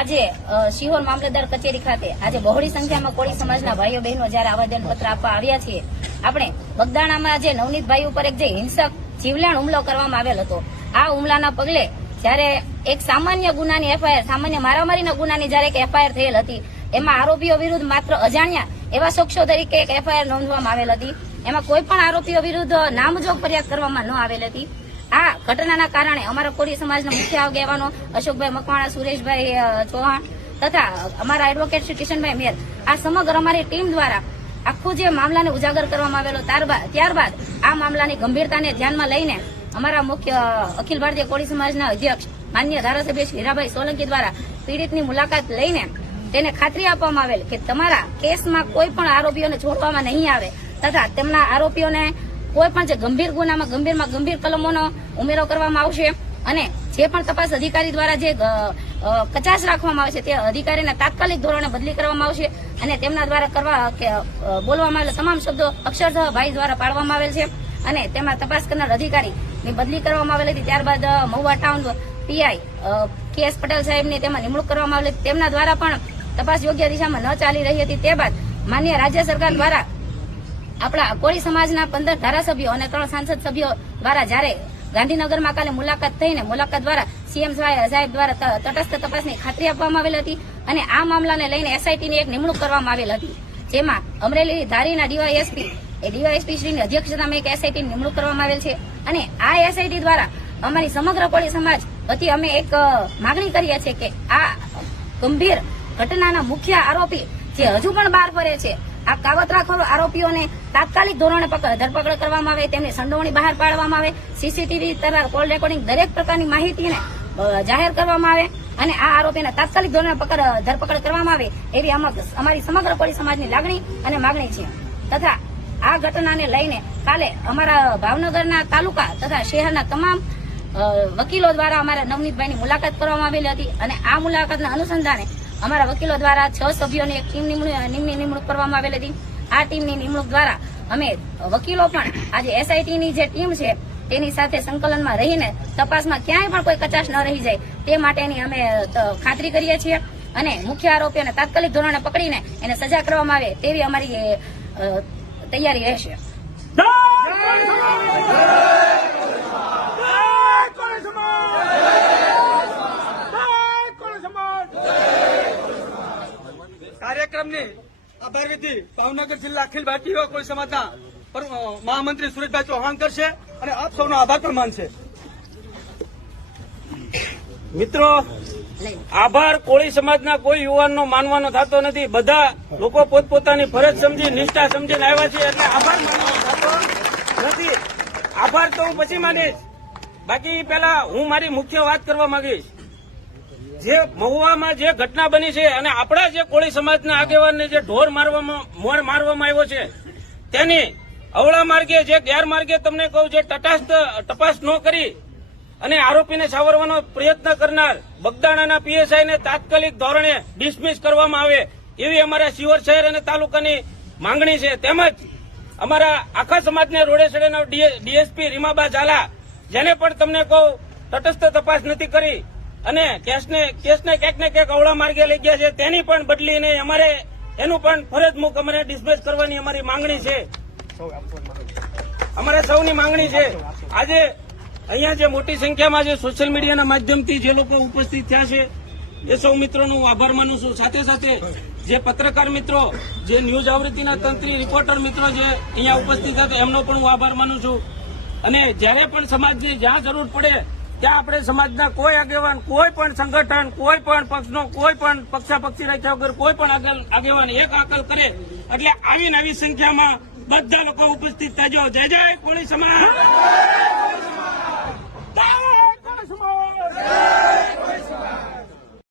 આજે શિહોર મામલતદાર કચેરી ખાતે આજે બહોળી સંખ્યામાં કોળી સમાજના ભાઈઓ બહેનો જયારે આવેદનપત્ર આપવા આવ્યા છીએ, આપણે બગદાણામાં જે નવનીતભાઈ ઉપર એક જે હિંસક જીવલેણ હુમલો કરવામાં આવેલ હતો, આ હુમલાના પગલે જયારે એક સામાન્ય ગુનાની એફઆઈઆર, સામાન્ય મારામારીના ગુનાની જયારે એક એફઆઈઆર થયેલ હતી, એમાં આરોપીઓ વિરુદ્ધ માત્ર અજાણ્યા એવા શખ્સો તરીકે એક એફઆઈઆર નોંધવામાં આવેલ હતી. એમાં કોઈ પણ આરોપીઓ વિરુદ્ધ નામજોગ ફરિયાદ કરવામાં ન આવેલ હતી. આ ઘટનાના કારણે અમારા કોળી સમાજના મુખ્ય આગેવાનો અશોકભાઈ મકવાણા, સુરેશભાઈ ચૌહાણ તથા અમારા એડવોકેટ શ્રી કિશનભાઈ મેર, આ સમગ્ર અમારી ટીમ દ્વારા આખું જે મામલાને ઉજાગર કરવામાં આવેલો, ત્યારબાદ આ મામલાની ગંભીરતાને ધ્યાનમાં લઈને અમારા મુખ્ય અખિલ ભારતીય કોળી સમાજના અધ્યક્ષ માન્ય ધારાસભ્ય શ્રી હીરાભાઈ સોલંકી દ્વારા પીડિતની મુલાકાત લઈને તેને ખાતરી આપવામાં આવેલ કે તમારા કેસમાં કોઈ પણ આરોપીઓને છોડવામાં નહીં આવે તથા તેમના આરોપીઓને કોઈ પણ જે ગંભીર ગુનામાં ગંભીર કલમોનો ઉમેરો કરવામાં આવશે અને જે પણ તપાસ અધિકારી દ્વારા જે કચાશ રાખવામાં આવે છે તે અધિકારીને તાત્કાલિક ધોરણે બદલી કરવામાં આવશે અને તેમના દ્વારા બોલવામાં આવેલા તમામ શબ્દો અક્ષરશઃ ભાઈ દ્વારા પાડવામાં આવેલ છે અને તેમાં તપાસ કરનાર અધિકારીની બદલી કરવામાં આવેલી હતી. ત્યારબાદ Mahuva town PI KS Patel સાહેબની તેમાં નિમણૂક કરવામાં આવેલી. તેમના દ્વારા પણ તપાસ યોગ્ય દિશામાં ન ચાલી રહી હતી. તે બાદ માન્ય રાજ્ય સરકાર દ્વારા આપણા કોળી સમાજના 15 ધારાસભ્યો અને 3 સાંસદ સભ્યો દ્વારા જયારે ગાંધીનગરમાં કાલે મુલાકાત થઈને મુલાકાત દ્વારા CM સાહેબ દ્વારા તટસ્થ તપાસની ખાતરી આપવામાં આવેલ હતી અને આ મામલાને લઈને SITની એક નિમણૂક કરવામાં આવેલ હતી, જેમાં અમરેલી ધારીના ડીવાયએસપી શ્રીની અધ્યક્ષતામાં એક SITની નિમણૂક કરવામાં આવેલ છે અને આ SIT દ્વારા અમારી સમગ્ર કોળી સમાજ વતી અમે એક માગણી કરીએ છીએ કે આ ગંભીર ઘટનાના મુખ્ય આરોપી જે હજુ પણ બહાર ફરે છે, આ કાવતરાખોર આરોપીઓને તાત્કાલિક ધોરણે ધરપકડ કરવામાં આવે, તેમની સંડોવણી બહાર પાડવામાં આવે, CCTV તથા કોલ રેકોર્ડિંગ દરેક પ્રકારની માહિતીને જાહેર કરવામાં આવે અને આ આરોપીને તાત્કાલિક ધોરણે ધરપકડ કરવામાં આવે એવી અમારી સમગ્ર કોળી સમાજની લાગણી અને માગણી છે. તથા આ ઘટનાને લઈને કાલે અમારા ભાવનગરના તાલુકા તથા શહેરના તમામ વકીલો દ્વારા અમારા નવનીતભાઈની મુલાકાત કરવામાં આવેલી હતી અને આ મુલાકાતના અનુસંધાને અમારા વકીલો દ્વારા 6 સભ્યોની એક ટીમની નિમણૂક કરવામાં આવેલી હતી. આ ટીમની નિમણૂક દ્વારા અમે વકીલો પણ આજે SITની જે ટીમ છે તેની સાથે સંકલનમાં રહીને તપાસમાં ક્યાંય પણ કોઈ કચાશ ન રહી જાય તે માટેની અમે ખાતરી કરીએ છીએ અને મુખ્ય આરોપીઓને તાત્કાલિક ધોરણે પકડીને એને સજા કરવામાં આવે તેવી અમારી તૈયારી રહેશે. કાર્યક્રમની આભાર વિધિ ભાવનગર જિલ્લા અખિલ ભારતીય કોળી સમાજના મહામંત્રી સુરેશભાઈ ચૌહાણ કરશે અને આપ સૌનો આભાર પણ માનશે. મિત્રો, આભાર કોળી સમાજના કોઈ યુવાનનો માનવાનો થતો નથી. બધા લોકો પોતપોતાની ફરજ સમજી, નિષ્ઠા સમજીને આવ્યા છે એટલે આભાર માનવાનો થતો નથી. આભાર તો હું પછી માનીશ. બાકી પહેલા હું મારી મુખ્ય વાત કરવા માંગીશ. જે મહુવામાં જે ઘટના બની છે અને આપણા જે કોળી સમાજના આગેવાનને જે મોર મારવામાં આવ્યો છે તેની અવળા માર્ગે જે ગેરમાર્ગે તમને કહું જે તપાસ ન કરી અને આરોપીને સાવરવાનો પ્રયત્ન કરનાર બગદાણાના PSI ને તાત્કાલિક ધોરણે ડિસમિસ કરવામાં આવે એવી અમારા શિહોર શહેર અને તાલુકાની માંગણી છે. તેમજ અમારા આખા સમાજને રોડેસડેના DSP રીમાબા ઝાલા, જેને પણ તમને કહું તટસ્થ તપાસ નથી કરી અને કેસને ક્યાંક ને ક્યાંક અવળા માર્ગે લઈ ગયા છે, તેની પણ બદલીને અમારે એનું પણ ફરજ મૂક અમારે ડિસમિસ કરવાની અમારી માંગણી છે. અમારે સૌની માંગણી છે. આજે અહીંયા જે મોટી સંખ્યામાં જે સોશિયલ મીડિયાના માધ્યમથી જે લોકો ઉપસ્થિત થયા છે એ સૌ મિત્રોનો હું આભાર માનું છું. સાથે સાથે જે પત્રકાર મિત્રો, જે ન્યૂઝ આવૃત્તિના તંત્રી રિપોર્ટર મિત્રો જે અહીંયા ઉપસ્થિત હતા એમનો પણ હું આભાર માનું છું. અને જ્યારે પણ સમાજની જ્યાં જરૂર પડે ત્યાં આપણે સમાજના કોઈ આગેવાન, કોઈ પણ સંગઠન, કોઈ પણ પક્ષનો કોઈ પણ પક્ષાપક્ષી રાખ્યા વગર કોઈ પણ આગેવાન એક આકલ કરે એટલે આવીને આવી સંખ્યામાં બધા લોકો ઉપસ્થિત થજો. જય જય કોળી સમાજ.